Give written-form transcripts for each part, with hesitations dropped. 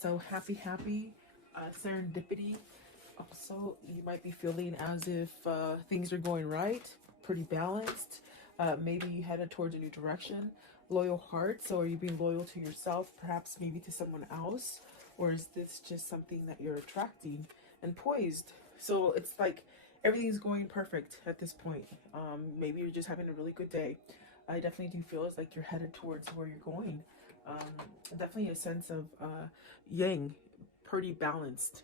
So happy serendipity. Also, you might be feeling as if things are going right, pretty balanced. Maybe you headed towards a new direction. Loyal heart. So are you being loyal to yourself, perhaps maybe to someone else? Or is this just something that you're attracting? And poised. So it's like everything's going perfect at this point. Maybe you're just having a really good day. I definitely do feel as like you're headed towards where you're going. Definitely a sense of yang, pretty balanced.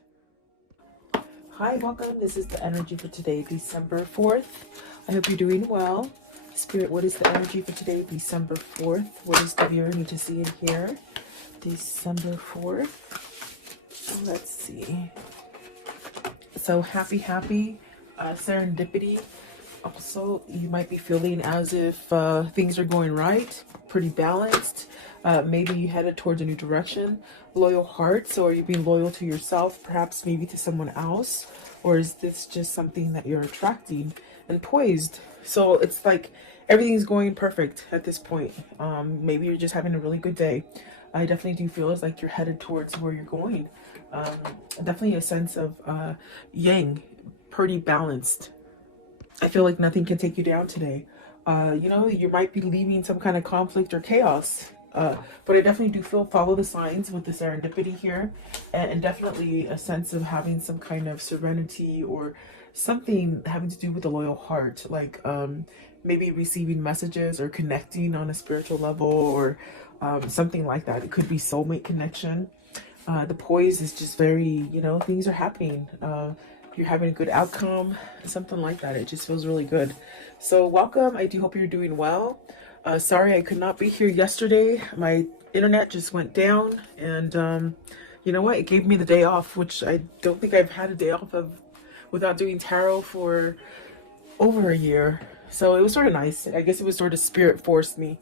Hi, welcome. This is the energy for today, December 4th. I hope you're doing well. Spirit, what is the energy for today, December 4th? What does the viewer need to see and hear? December 4th. Let's see. So happy serendipity. Also, you might be feeling as if things are going right, pretty balanced. Maybe you headed towards a new direction. Loyal heart. So are you being loyal to yourself, perhaps maybe to someone else? Or is this just something that you're attracting? And poised. So it's like everything's going perfect at this point. Maybe you're just having a really good day. I definitely do feel as like you're headed towards where you're going. Definitely a sense of yang, pretty balanced. I feel like nothing can take you down today. You might be leaving some kind of conflict or chaos. But I definitely do follow the signs with the serendipity here, and definitely a sense of having some kind of serenity or something having to do with the loyal heart, like maybe receiving messages or connecting on a spiritual level or something like that. It could be soulmate connection. The poise is just very, things are happening. You're having a good outcome, something like that. It just feels really good. So welcome. I do hope you're doing well. Sorry I could not be here yesterday. My internet just went down, and you know what? It gave me the day off, which I don't think I've had a day off of without doing tarot for over a year. So it was sort of nice. I guess it was sort of spirit forced me.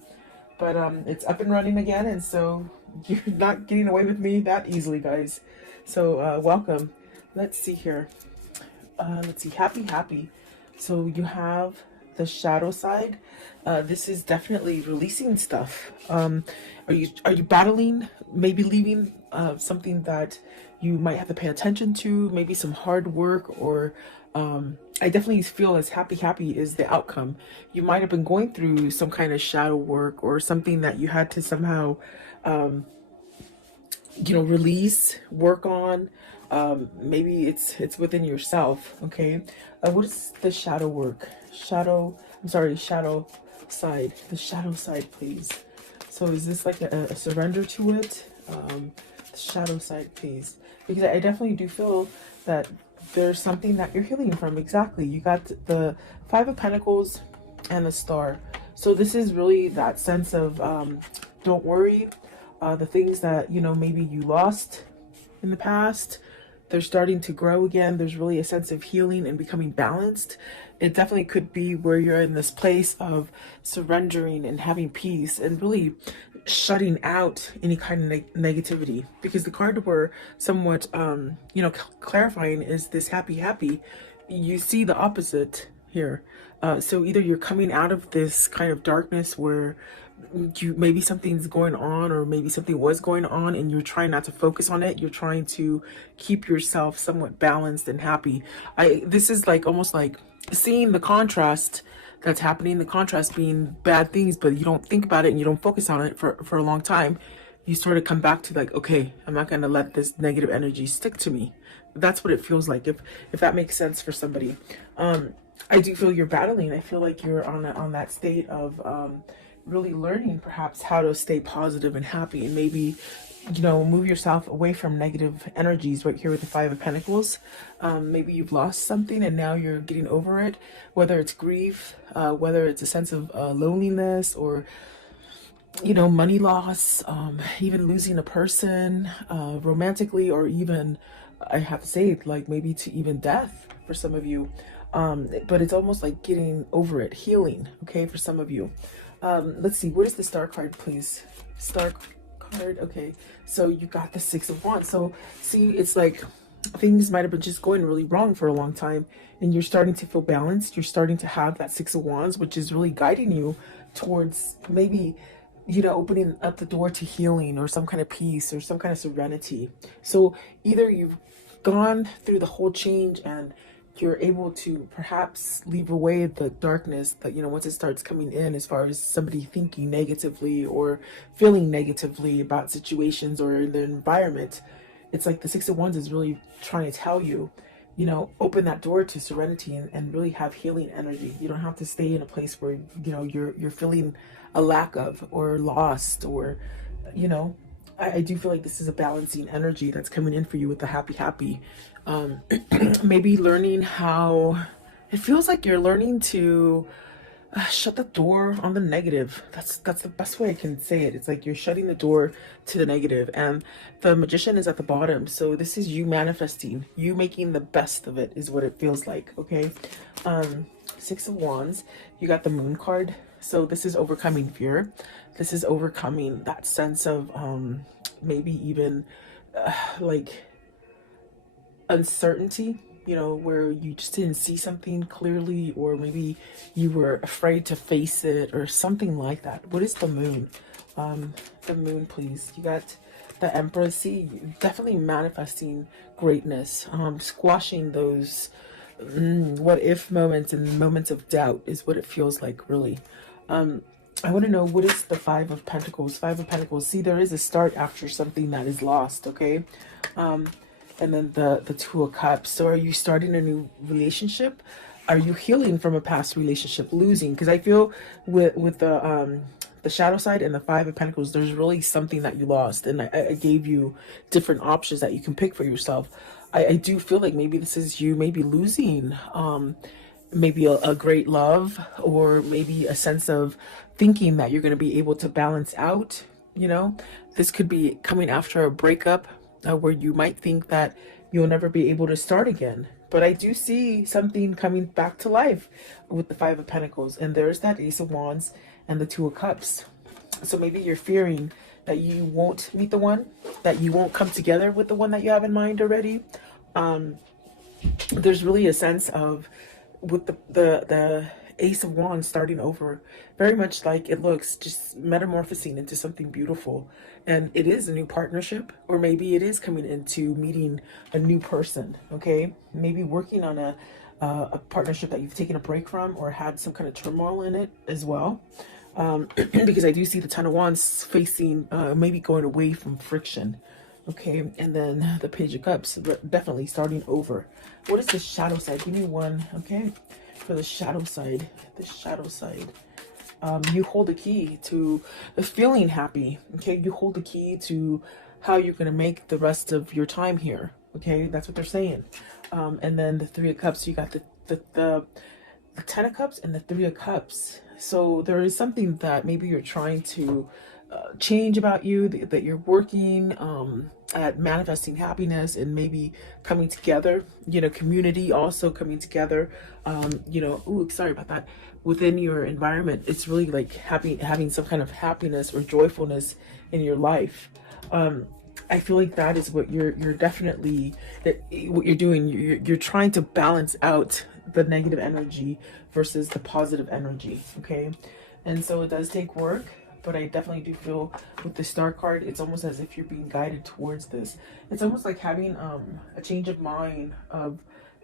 But it's up and running again, and so you're not getting away with me that easily, guys. So welcome. Let's see here. Let's see. Happy. So you have the shadow side. This is definitely releasing stuff. Are you battling, maybe leaving something that you might have to pay attention to, maybe some hard work, or I definitely feel as happy is the outcome. You might have been going through some kind of shadow work or something that you had to somehow release, work on. Maybe it's within yourself. Okay. What is the shadow work? Shadow side. The shadow side, please. So is this like a surrender to it? The shadow side, please. Because I definitely do feel that there's something that you're healing from. Exactly. You got the Five of Pentacles and the Star. So this is really that sense of don't worry. The things that, maybe you lost in the past, they're starting to grow again. There's really a sense of healing and becoming balanced. It definitely could be where you're in this place of surrendering and having peace and really shutting out any kind of negativity, because the card we're somewhat clarifying is this happy. You see the opposite here. So either you're coming out of this kind of darkness where maybe something's going on, or maybe something was going on and you're trying not to focus on it. You're trying to keep yourself somewhat balanced and happy. This is like almost like seeing the contrast that's happening, the contrast being bad things, but you don't think about it and you don't focus on it for a long time. You sort of come back to like, okay, I'm not going to let this negative energy stick to me. That's what it feels like, if that makes sense for somebody. I do feel you're battling. I feel like you're on that state of really learning perhaps how to stay positive and happy, and maybe move yourself away from negative energies. Right here with the Five of Pentacles, maybe you've lost something and now you're getting over it, whether it's grief, whether it's a sense of loneliness, or money loss, even losing a person romantically, or even, I have to say, like maybe to even death for some of you. But it's almost like getting over it, healing, okay, for some of you. Let's see, what is the Star card, please? Star card, okay. So you got the Six of Wands. So see, it's like things might have been just going really wrong for a long time, and you're starting to feel balanced. You're starting to have that Six of Wands, which is really guiding you towards maybe you know, opening up the door to healing or some kind of peace or some kind of serenity. So either you've gone through the whole change and you're able to perhaps leave away the darkness that, you know, once it starts coming in, as far as somebody thinking negatively or feeling negatively about situations or in the environment. It's like the Six of Wands is really trying to tell you, you know, open that door to serenity and really have healing energy. You don't have to stay in a place where, you know, you're feeling a lack of or lost or, you know, I do feel like this is a balancing energy that's coming in for you with the happy. Maybe learning how, it feels like you're learning to shut the door on the negative. That's the best way I can say it. It's like you're shutting the door to the negative, and the Magician is at the bottom. So this is you manifesting, you making the best of it is what it feels like. Okay. Six of Wands, you got the Moon card. So this is overcoming fear. This is overcoming that sense of maybe even like uncertainty, you know, where you just didn't see something clearly, or maybe you were afraid to face it or something like that. What is the Moon? The Moon, please. You got the Empress. See, definitely manifesting greatness, squashing those what if moments and moments of doubt is what it feels like, really. I want to know, what is the Five of Pentacles? Five of Pentacles. See, there is a start after something that is lost, okay? And then the Two of Cups. So are you starting a new relationship? Are you healing from a past relationship, losing? Because I feel with the shadow side and the Five of Pentacles, there's really something that you lost. And I gave you different options that you can pick for yourself. I do feel like maybe this is you maybe losing maybe a great love, or maybe a sense of thinking that you're going to be able to balance out, you know. This could be coming after a breakup, where you might think that you'll never be able to start again. But I do see something coming back to life with the Five of Pentacles, and there's that Ace of Wands and the Two of Cups. So maybe you're fearing that you won't meet the one, that you won't come together with the one that you have in mind already. There's really a sense of, with the Ace of Wands starting over, very much like it looks, just metamorphosing into something beautiful. And it is a new partnership, or maybe it is coming into meeting a new person, okay? Maybe working on a partnership that you've taken a break from or had some kind of turmoil in it as well. Because I do see the Ten of Wands facing, maybe going away from friction. Okay, and then the Page of Cups, definitely starting over. What is the shadow side? Give me one, okay? For the shadow side, you hold the key to feeling happy, okay? You hold the key to how you're going to make the rest of your time here, okay? That's what they're saying. And then the Three of Cups, you got the Ten of Cups and the Three of Cups. So there is something that maybe you're trying to change about you, that you're working at manifesting happiness and maybe coming together, you know, community also coming together, you know, ooh, sorry about that, within your environment. It's really like having some kind of happiness or joyfulness in your life. I feel like that is what you're definitely, what you're doing. You're trying to balance out the negative energy versus the positive energy, okay? And so it does take work, but I definitely do feel with the Star card, it's almost as if you're being guided towards this. It's almost like having a change of mind of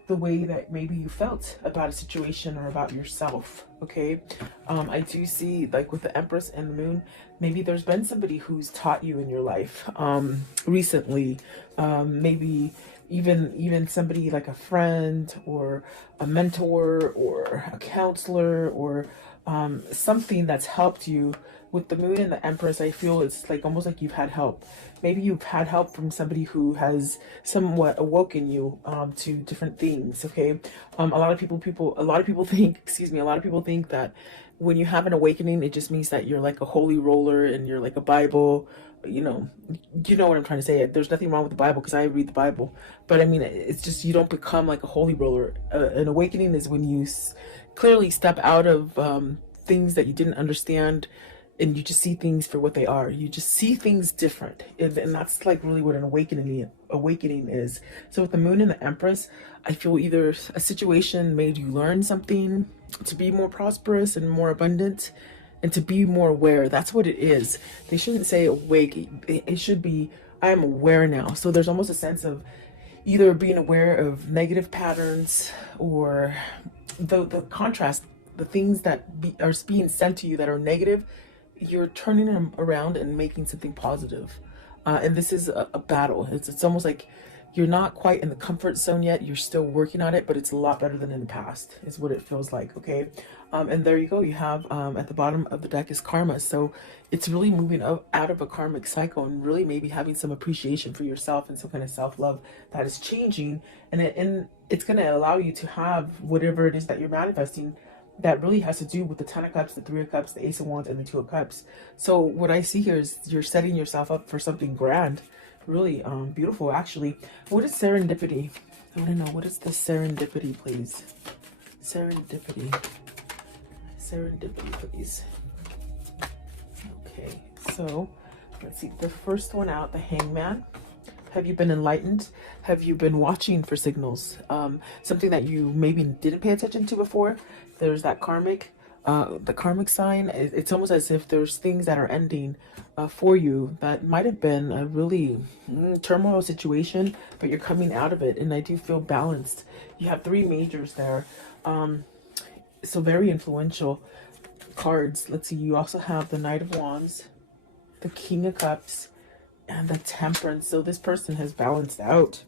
the way that maybe you felt about a situation or about yourself, okay? I do see, like with the Empress and the Moon, maybe there's been somebody who's taught you in your life recently, maybe even somebody like a friend or a mentor or a counselor, or something that's helped you. With the Moon and the Empress, I feel it's like almost like you've had help. Maybe you've had help from somebody who has somewhat awoken you to different things, okay? A lot of people think, excuse me, a lot of people think that when you have an awakening, it just means that you're like a holy roller and you're like a Bible, you know what I'm trying to say. There's nothing wrong with the Bible because I read the Bible, but I mean, it's just, you don't become like a holy roller. An awakening is when you clearly step out of things that you didn't understand, and you just see things for what they are. You just see things different, and that's like really what an awakening is. So with the Moon and the Empress, I feel either a situation made you learn something to be more prosperous and more abundant, and to be more aware. That's what it is. They shouldn't say awake. It should be, I am aware now. So there's almost a sense of either being aware of negative patterns, or the contrast, the things that are being sent to you that are negative, you're turning them around and making something positive. And this is a battle. It's almost like you're not quite in the comfort zone yet. You're still working on it, but it's a lot better than in the past, is what it feels like. Okay. And there you go. You have at the bottom of the deck is karma. So it's really moving out of a karmic cycle, and really maybe having some appreciation for yourself and some kind of self-love that is changing. And it's going to allow you to have whatever it is that you're manifesting that really has to do with the Ten of Cups, the Three of Cups, the Ace of Wands, and the Two of Cups. So what I see here is you're setting yourself up for something grand. Really beautiful, actually. What is serendipity? I want to know, what is the serendipity, please? Serendipity. Serendipity, please. Okay, so let's see. The first one out, the Hangman. Have you been enlightened? Have you been watching for signals? Something that you maybe didn't pay attention to before. There's that karmic, the karmic sign. It's almost as if there's things that are ending for you that might have been a really turmoil situation, but you're coming out of it. And I do feel balanced. You have three majors there. So very influential cards. Let's see. You also have the Knight of Wands, the King of Cups, and the Temperance. So this person has balanced out.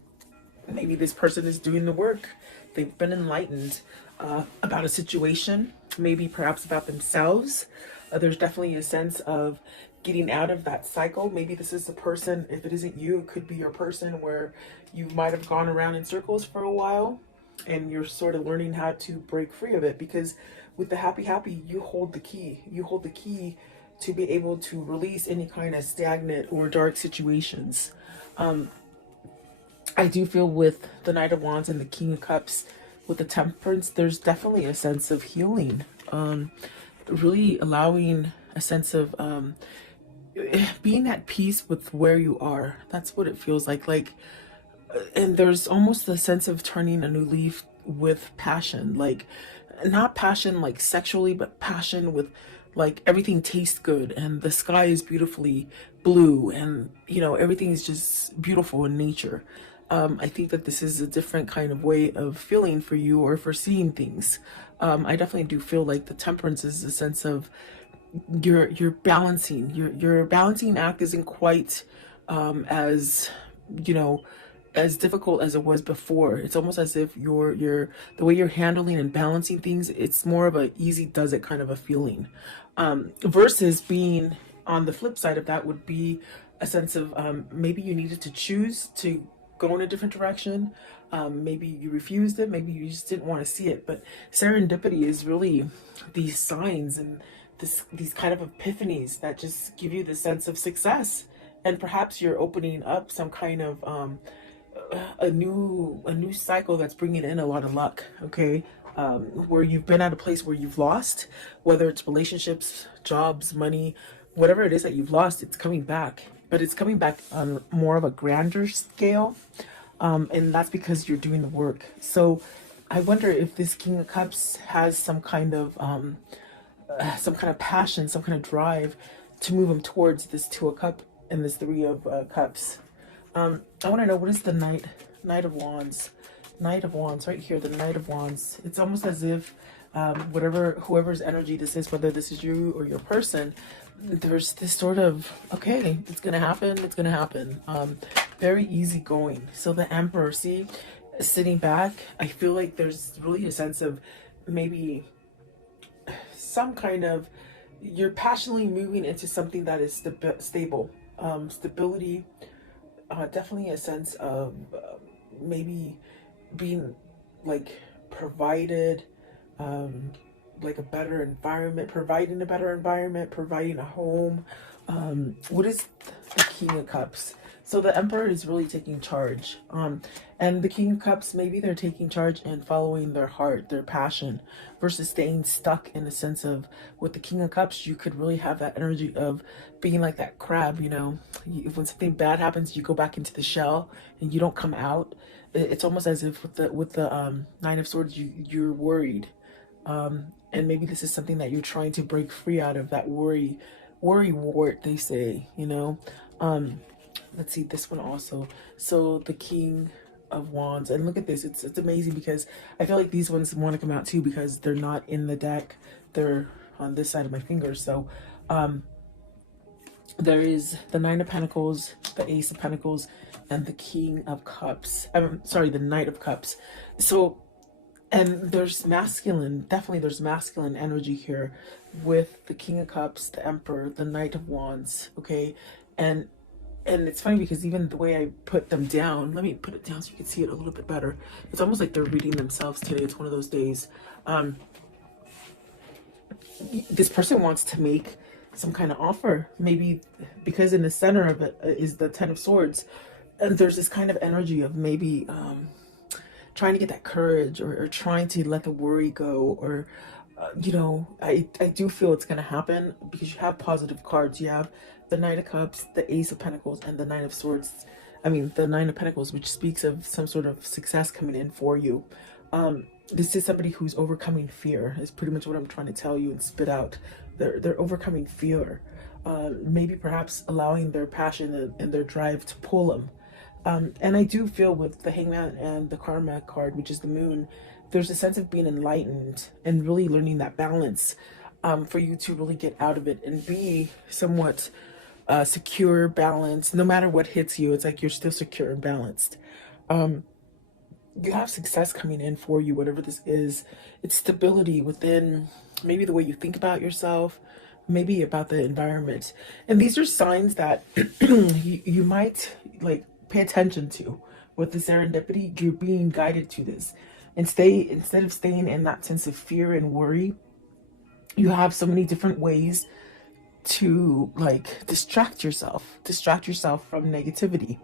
Maybe this person is doing the work. They've been enlightened about a situation, maybe perhaps about themselves. There's definitely a sense of getting out of that cycle. Maybe this is the person, if it isn't you, it could be your person where you might have gone around in circles for a while, and you're sort of learning how to break free of it. Because with the happy, you hold the key. You hold the key to be able to release any kind of stagnant or dark situations. I do feel with the Knight of Wands and the King of Cups, with the Temperance, there's definitely a sense of healing. Really allowing a sense of being at peace with where you are. That's what it feels like. And there's almost a sense of turning a new leaf with passion. Like, not passion like sexually, but passion with like everything tastes good and the sky is beautifully blue, and you know, everything is just beautiful in nature. I think that this is a different kind of way of feeling for you, or for seeing things. I definitely do feel like the Temperance is a sense of you're balancing. Your balancing act isn't quite as, you know, as difficult as it was before. It's almost as if the way you're handling and balancing things, it's more of a easy does it kind of a feeling. Versus being on the flip side of that would be a sense of maybe you needed to choose to go in a different direction. Maybe you refused it, maybe you just didn't want to see it. But serendipity is really these signs and these kind of epiphanies that just give you the sense of success. And perhaps you're opening up some kind of a new cycle that's bringing in a lot of luck. Okay. Where you've been at a place where you've lost, whether it's relationships, jobs, money, whatever it is that you've lost, it's coming back. But it's coming back on more of a grander scale. And that's because you're doing the work. So I wonder if this King of Cups has some kind of passion, some kind of drive to move him towards this Two of Cups and this Three of Cups. I want to know, what is the Knight of Wands? Knight of Wands, right here, the Knight of Wands. It's almost as if whoever's energy this is, whether this is you or your person, there's this sort of, okay, it's gonna happen. Very easygoing. So the Emperor, see, sitting back, I feel like there's really a sense of maybe some kind of, you're passionately moving into something that is stable. Stability, definitely a sense of maybe being like provided, like a better environment, providing a home. What is the King of Cups? So the Emperor is really taking charge. And the King of Cups, maybe they're taking charge and following their heart, their passion, versus staying stuck in the sense of, with the King of Cups, you could really have that energy of being like that crab, you know, when something bad happens, you go back into the shell and you don't come out. It's almost as if with the Nine of Swords, you're worried. And maybe this is something that you're trying to break free out of, that worry wart, they say, you know. Let's see this one also. So the King of Wands, and look at this, it's amazing, because I feel like these ones want to come out too, because they're not in the deck, they're on this side of my finger. So there is the Nine of Pentacles, the Ace of Pentacles, and the King of Cups. I'm sorry, the Knight of Cups. So, and there's masculine, definitely there's masculine energy here with the King of Cups, the Emperor, the Knight of Wands, okay? And it's funny because even the way I put them down, let me put it down so you can see it a little bit better. It's almost like they're reading themselves today. It's one of those days. This person wants to make some kind of offer, maybe because in the center of it is the Ten of Swords, and there's this kind of energy of maybe trying to get that courage, or trying to let the worry go, or you know, I do feel it's going to happen, because you have positive cards. You have the Knight of Cups, the Ace of Pentacles, and the Nine of Swords. I mean, the Nine of Pentacles, which speaks of some sort of success coming in for you. This is somebody who's overcoming fear, is pretty much what I'm trying to tell you and spit out. They're overcoming fear, maybe perhaps allowing their passion and their drive to pull them. And I do feel with the Hangman and the Karma card, which is the Moon, there's a sense of being enlightened and really learning that balance, for you to really get out of it and be somewhat secure, balanced. No matter what hits you, it's like you're still secure and balanced. You have success coming in for you, whatever this is. It's stability within maybe the way you think about yourself, maybe about the environment. And these are signs that you might like pay attention to. With the serendipity, you're being guided to this. And instead of staying in that sense of fear and worry, you have so many different ways to like distract yourself from negativity.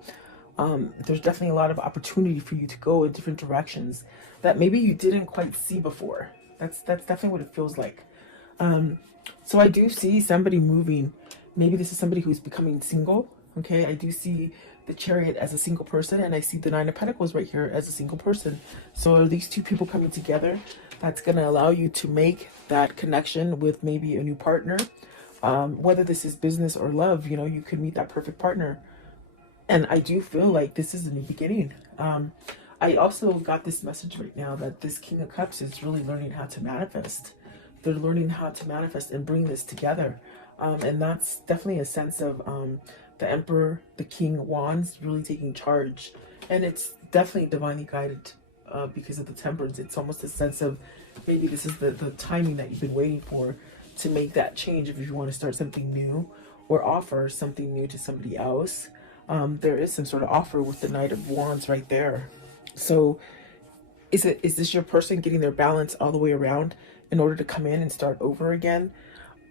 There's definitely a lot of opportunity for you to go in different directions that maybe you didn't quite see before. That's definitely what it feels like. So I do see somebody moving. Maybe this is somebody who's becoming single. Okay, I do see the Chariot as a single person, and I see the Nine of Pentacles right here as a single person. So are these two people coming together? That's going to allow you to make that connection with maybe a new partner. Whether this is business or love, you know, you could meet that perfect partner. And I do feel like this is a new beginning. I also got this message right now that this King of Cups is really learning how to manifest. They're learning how to manifest and bring this together. And that's definitely a sense of the Emperor, the King of Wands, really taking charge. And it's definitely divinely guided because of the Temperance. It's almost a sense of maybe this is the timing that you've been waiting for to make that change if you want to start something new or offer something new to somebody else. There is some sort of offer with the Knight of Wands right there. So is this your person getting their balance all the way around in order to come in and start over again?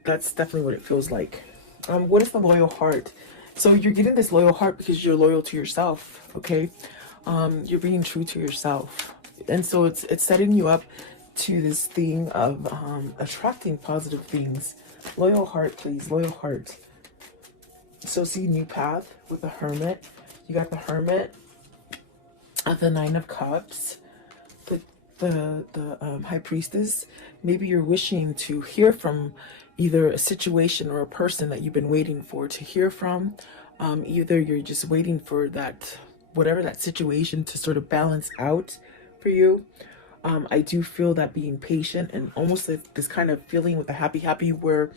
That's definitely what it feels like. What is the loyal heart? So you're getting this loyal heart because you're loyal to yourself, okay? You're being true to yourself. And so it's setting you up to this thing of attracting positive things. Loyal heart, please, loyal heart. So see new path with the Hermit. You got the Hermit, the Nine of Cups, the High Priestess. Maybe you're wishing to hear from either a situation or a person that you've been waiting for to hear from. Either you're just waiting for that, whatever that situation to sort of balance out for you. I do feel that being patient and almost like this kind of feeling with the happy where,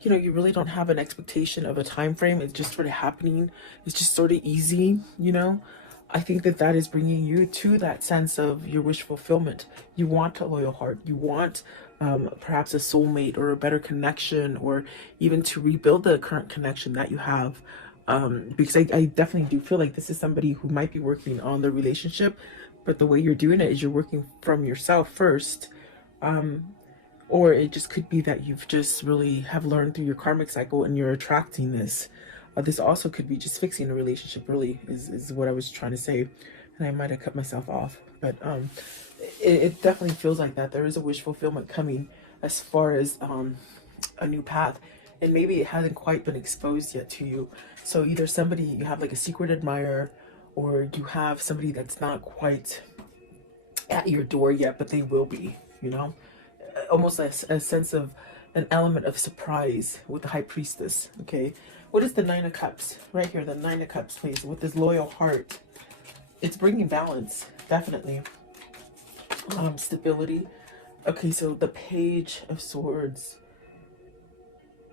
you know, you really don't have an expectation of a time frame. It's just sort of happening. It's just sort of easy, you know. I think that is bringing you to that sense of your wish fulfillment. You want a loyal heart. You want perhaps a soulmate or a better connection, or even to rebuild the current connection that you have. Because I definitely do feel like this is somebody who might be working on the relationship, but the way you're doing it is you're working from yourself first. Or it just could be that you've just really have learned through your karmic cycle and you're attracting this. This also could be just fixing a relationship, really, is what I was trying to say. And I might have cut myself off. But it definitely feels like that. There is a wish fulfillment coming as far as a new path. And maybe it hasn't quite been exposed yet to you. So either somebody, you have like a secret admirer, or you have somebody that's not quite at your door yet, but they will be, you know. almost a sense of an element of surprise with the High Priestess. Okay, what is the Nine of Cups right here? The Nine of Cups, please, with this loyal heart. It's bringing balance, definitely. Stability. Okay, so the Page of Swords.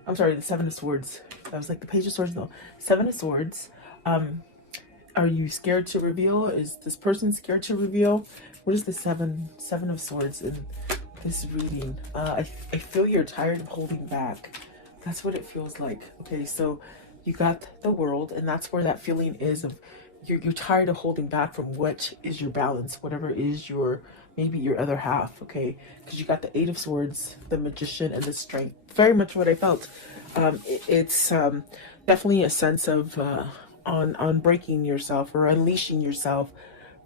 I'm sorry, the Seven of Swords. I was like, the Page of Swords. No, Seven of Swords. Are you scared to reveal? Is this person scared to reveal? What is the Seven of Swords in this reading? I feel you're tired of holding back. That's what it feels like. Okay, so you got the World, and that's where that feeling is of you're tired of holding back from what is your balance, whatever is your, maybe your other half. Okay, because you got the Eight of Swords, the Magician, and the Strength. Very much what I felt. It's definitely a sense of on breaking yourself or unleashing yourself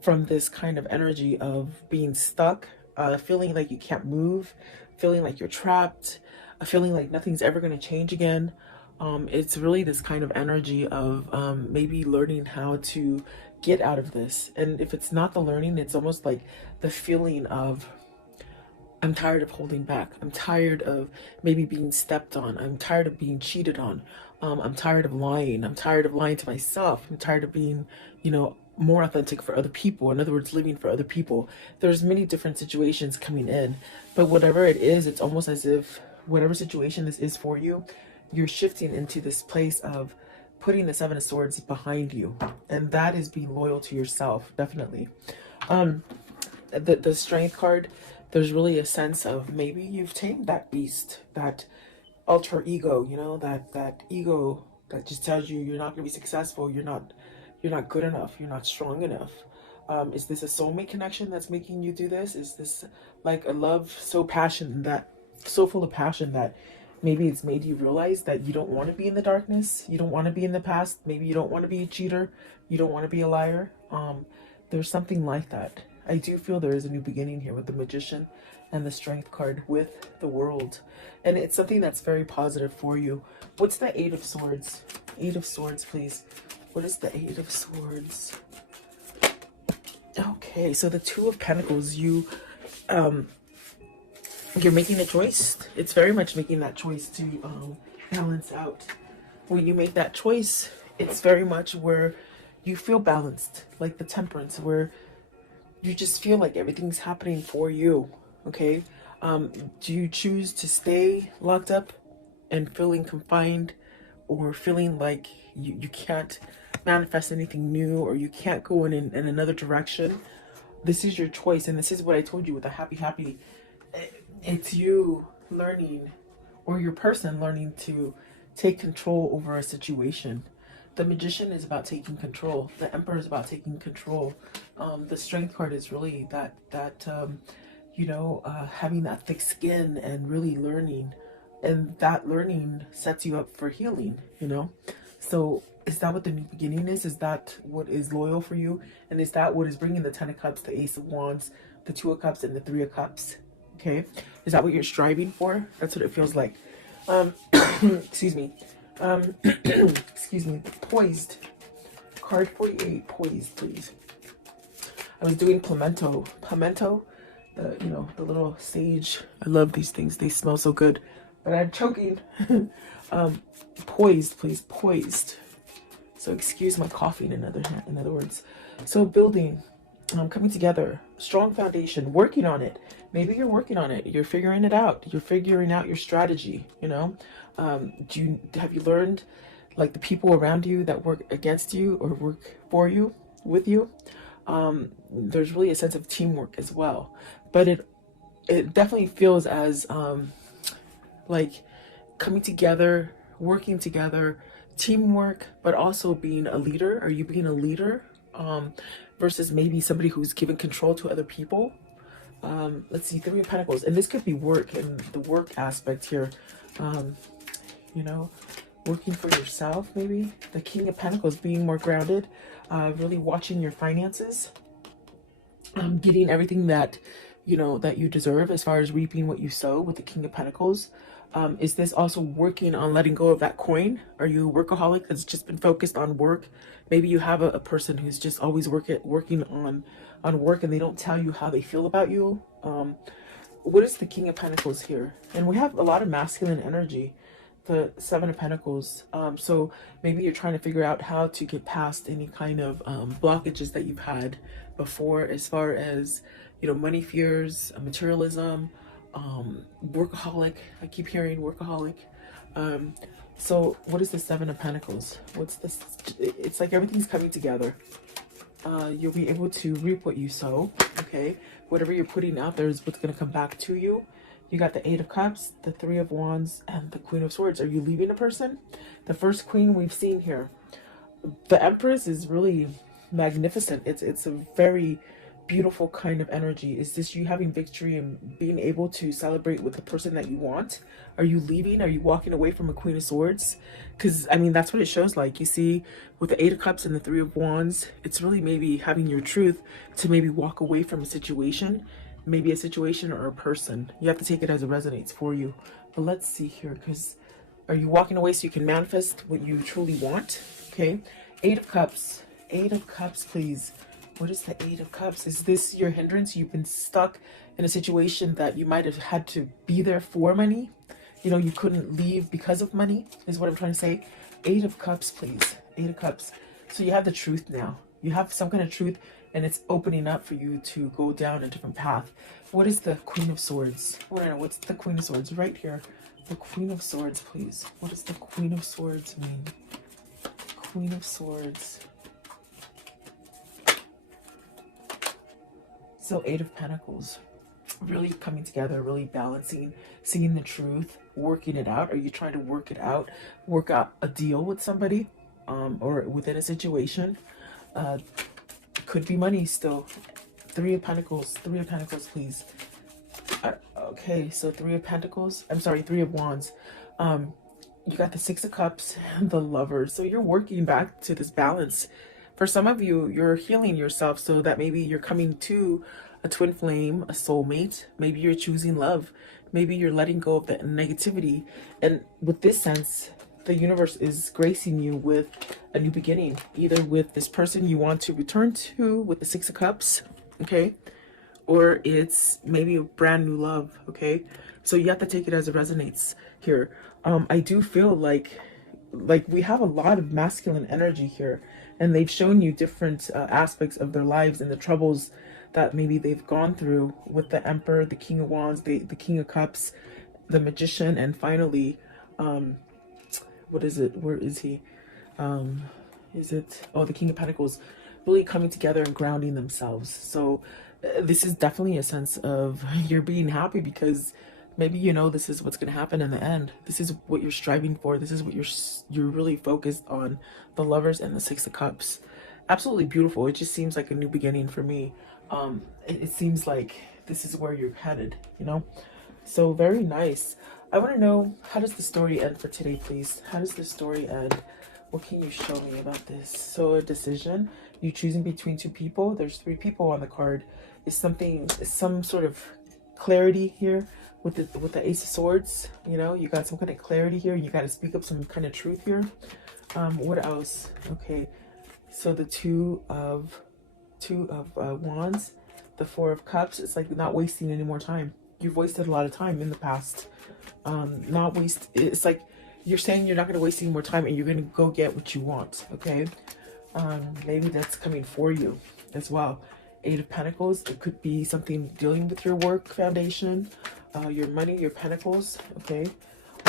from this kind of energy of being stuck, feeling like you can't move, feeling like you're trapped, feeling like nothing's ever going to change again. It's really this kind of energy of maybe learning how to get out of this. And if it's not the learning, it's almost like the feeling of, I'm tired of holding back. I'm tired of maybe being stepped on. I'm tired of being cheated on. I'm tired of lying. I'm tired of lying to myself. I'm tired of being, you know, more authentic for other people. In other words, living for other people. There's many different situations coming in, but whatever it is, it's almost as if whatever situation this is for you, you're shifting into this place of putting the Seven of Swords behind you. And that is being loyal to yourself, definitely. The Strength card, there's really a sense of maybe you've tamed that beast, that alter ego, you know, that ego that just tells you you're not going to be successful, you're not good enough, you're not strong enough. Is this a soulmate connection that's making you do this? Is this like a love so full of passion that maybe it's made you realize that you don't want to be in the darkness, you don't want to be in the past, maybe you don't want to be a cheater, you don't want to be a liar? There's something like that. I do feel there is a new beginning here with the Magician and the Strength card with the World. And it's something that's very positive for you. What's the Eight of Swords? Eight of Swords, please. What is the Eight of Swords? Okay, so the Two of Pentacles, you're making a choice. It's very much making that choice to balance out. When you make that choice, it's very much where you feel balanced, like the Temperance, where you just feel like everything's happening for you. Okay, do you choose to stay locked up and feeling confined, or feeling like you can't manifest anything new, or you can't go in another direction? This is your choice, and this is what I told you with the happy. It's you learning, or your person learning to take control over a situation. The Magician is about taking control. The Emperor is about taking control. The Strength card is really that having that thick skin and really learning, and that learning sets you up for healing, you know? So is that what the new beginning is? Is that what is loyal for you? And is that what is bringing the Ten of Cups, the Ace of Wands, the Two of Cups, and the Three of Cups? Okay, is that what you're striving for? That's what it feels like. Excuse me. Excuse me. Poised. Card 48. Poised, please. I was doing pimento. Pimento, the little sage. I love these things. They smell so good. But I'm choking. Poised, please. Poised. So excuse my coughing, in other words. So building, coming together, strong foundation, working on it. Maybe you're working on it. You're figuring it out. You're figuring out your strategy, you know? Have you learned, like, the people around you that work against you or work for you, with you? There's really a sense of teamwork as well. But it definitely feels as like coming together, working together, teamwork, but also being a leader. Are you being a leader versus maybe somebody who's given control to other people? Let's see, Three of Pentacles, and this could be work, and the work aspect here, working for yourself, maybe. The King of Pentacles, being more grounded, really watching your finances, getting everything that you deserve as far as reaping what you sow with the King of Pentacles. Is this also working on letting go of that coin? Are you a workaholic that's just been focused on work? Maybe you have a person who's just always working on work, and they don't tell you how they feel about you. what is the King of Pentacles here? And we have a lot of masculine energy, the Seven of Pentacles. So maybe you're trying to figure out how to get past any kind of blockages that you've had before, as far as, you know, money fears, materialism, workaholic. I keep hearing workaholic. So what is the Seven of Pentacles? What's this? It's like everything's coming together. You'll be able to reap what you sow, okay? Whatever you're putting out there is what's going to come back to you. You got the Eight of Cups, the Three of Wands, and the Queen of Swords. Are you leaving a person? The first queen we've seen here. The Empress is really magnificent. It's a very beautiful kind of energy. Is this you having victory and being able to celebrate with the person that you want? Are you leaving? Are you walking away from a Queen of Swords? Because, I mean, that's what it shows like. You see, with the Eight of Cups and the Three of Wands, it's really maybe having your truth to maybe walk away from a situation, maybe a situation or a person. You have to take it as it resonates for you. But let's see here, because are you walking away so you can manifest what you truly want? Okay, Eight of Cups. Eight of Cups, please. What is the Eight of Cups? Is this your hindrance? You've been stuck in a situation that you might have had to be there for money. You know, you couldn't leave because of money, is what I'm trying to say. Eight of Cups, please. Eight of Cups. So you have the truth now. You have some kind of truth, and it's opening up for you to go down a different path. What is the Queen of Swords? I want to know, what's the Queen of Swords? Right here. The Queen of Swords, please. What does the Queen of Swords mean? Queen of Swords. So Eight of Pentacles. Really coming together, really balancing, seeing the truth, working it out. Are you trying to work it out, work out a deal with somebody, or within a situation? Could be money still. Three of Pentacles, please. Okay, so Three of Pentacles. I'm sorry, Three of Wands. You got the Six of Cups and the Lovers. So you're working back to this balance. For some of you, you're healing yourself so that maybe you're coming to a twin flame, a soulmate. Maybe you're choosing love. Maybe you're letting go of the negativity. And with this sense, the universe is gracing you with a new beginning, either with this person you want to return to with the Six of Cups, okay? Or it's maybe a brand new love, okay? So you have to take it as it resonates here. I do feel like we have a lot of masculine energy here, and they've shown you different aspects of their lives and the troubles that maybe they've gone through with the Emperor, the King of Wands, the King of Cups, the Magician, and finally, what is it? Where is he? Is it? Oh, the King of Pentacles, really coming together and grounding themselves. So this is definitely a sense of you're being happy because maybe you know this is what's going to happen in the end. This is what you're striving for. This is what you're really focused on. The Lovers and the Six of Cups. Absolutely beautiful. It just seems like a new beginning for me. It seems like this is where you're headed, you know? So very nice. I want to know, how does the story end for today, please? How does the story end? What can you show me about this? So a decision, you choosing between two people. There's three people on the card. Is some sort of clarity here with the Ace of Swords? You know, you got some kind of clarity here. You got to speak up some kind of truth here. What else? Okay, so the Two of Wands, the Four of Cups. It's like not wasting any more time. You've wasted a lot of time in the past. It's like you're saying you're not going to waste any more time and you're going to go get what you want, okay? Maybe that's coming for you as well. Eight of Pentacles, it could be something dealing with your work foundation, your money, your pentacles, okay?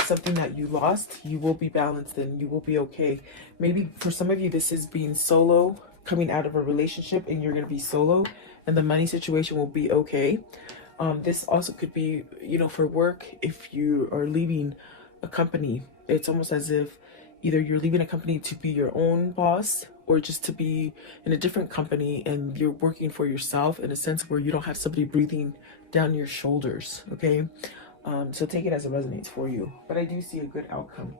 Something that you lost, you will be balanced and you will be okay. Maybe for some of you, this is being solo, coming out of a relationship and you're going to be solo and the money situation will be okay. This also could be, you know, for work, if you are leaving a company, it's almost as if either you're leaving a company to be your own boss or just to be in a different company and you're working for yourself in a sense where you don't have somebody breathing down your shoulders, okay? So take it as it resonates for you. But I do see a good outcome.